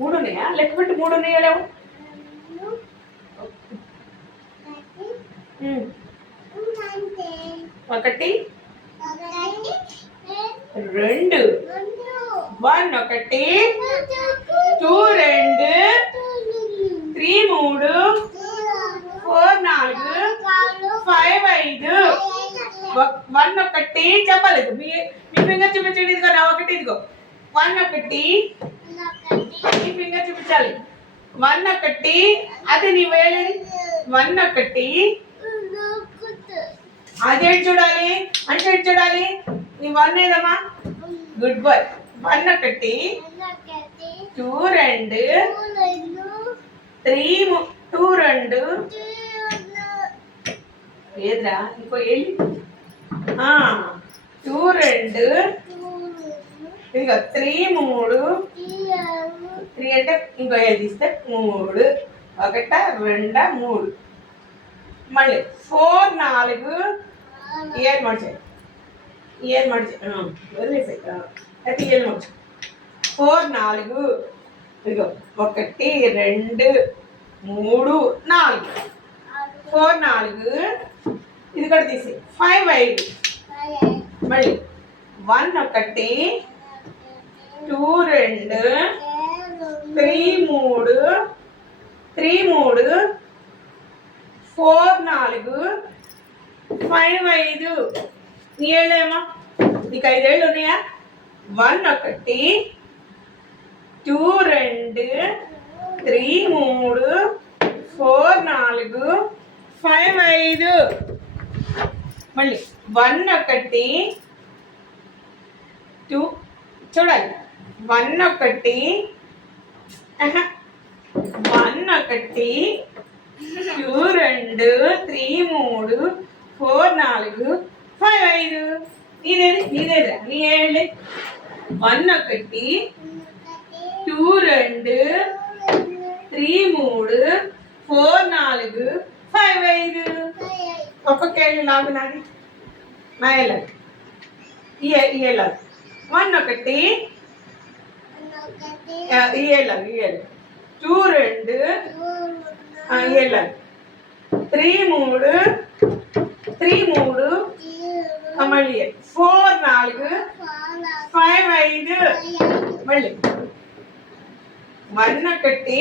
మూడు ఉన్నాయా? లెక్క పెట్టి మూడు ఉన్నాయా లేవు? ఒకటి రెండు, వన్ ఒకటి, టూ రెండు, త్రీ మూడు, ఫోర్ నాలుగు, ఫైవ్ ఐదు, వన్ ఒకటి చెప్పలేదు. మీ ఫింగర్ చూపించండి. ఇదిగో నా ఒకటి, ఇదిగో వన్ ఒకటి, మీ ఫింగర్ చూపించాలి. వన్ ఒకటి, అది నీ వేలేది. వన్ ఒకటి, అదేంటి చూడాలి అంటే ఏంటి చూడాలి? నీ వన్ ఏదమ్మా? Good bye. వన్ ఒకటి, టూ రెండు, త్రీ టూ రెండు, ఏదిరా ఇంకో వెళ్ళి టూ రెండు, ఇదిగో త్రీ మూడు, త్రీ అంటే ఇంకో ఏది తీస్తే మూడు, ఒకట రెండ మూడు, మళ్ళీ ఫోర్ నాలుగు, ఏడు మడిచాయి, ఏడు మడిచాయి వదిలేసాయి అయితే ఏడు మడిచా. ఫోర్ నాలుగు, ఇదిగో ఒకటి రెండు మూడు నాలుగు, ఫోర్ నాలుగు, ఇది కూడా తీసి ఫైవ్ ఐదు, మళ్ళీ వన్ ఒకటి, టూ రెండు, త్రీ మూడు, ఫోర్ నాలుగు, ఫైవ్ ఐదు, ఏళ్ళేమో నీకు ఐదేళ్ళు ఉన్నాయా? వన్ ఒకటి, టూ రెండు, త్రీ మూడు, ఫోర్ నాలుగు, ఫైవ్ ఐదు, మళ్ళీ వన్ ఒకటి, టూ చూడాలి. వన్ ఒకటి, వన్ ఒకటి, టూ రెండు, త్రీ మూడు, ఫోర్ నాలుగు, ఫైవ్ ఐదు, నీదేదా నీ ఏళ్ళే. వన్ ఒకటి, టూ రెండు, త్రీ మూడు, ఫోర్ నాలుగు, ఫైవ్ ఐదు, ఒక్కొక్క ఏళ్ళు లాగు నాది నా వెళ్ళాలి. ఈ వెళ్ళాలి. వన్ ఒకటి, ఈ వెళ్ళాలి, ఈ వెళ్ళాలి. టూ రెండు, వెళ్ళాలి. త్రీ మూడు, మళ్ళీ ఫోర్ నాలుగు, ఫైవ్ ఐదు, మళ్ళీ వన్ ఒకటి,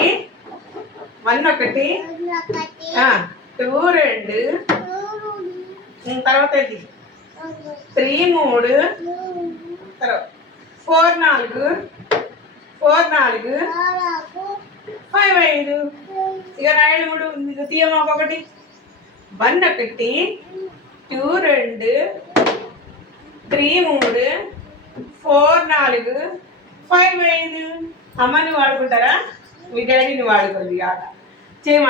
టూ రెండు, తర్వాత త్రీ మూడు, తర్వాత ఫోర్ నాలుగు, ఫైవ్ ఐదు, ఇక రాయలు మూడు తీయమా. ఒకటి వన్ ఒకటి, టూ రెండు, త్రీ మూడు, ఫోర్ నాలుగు, ఫైవ్ ఐదు. అమ్మ నువ్వు వాడుకుంటారా? మీ డాడీని వాడుకోండి ఆట చేయమ.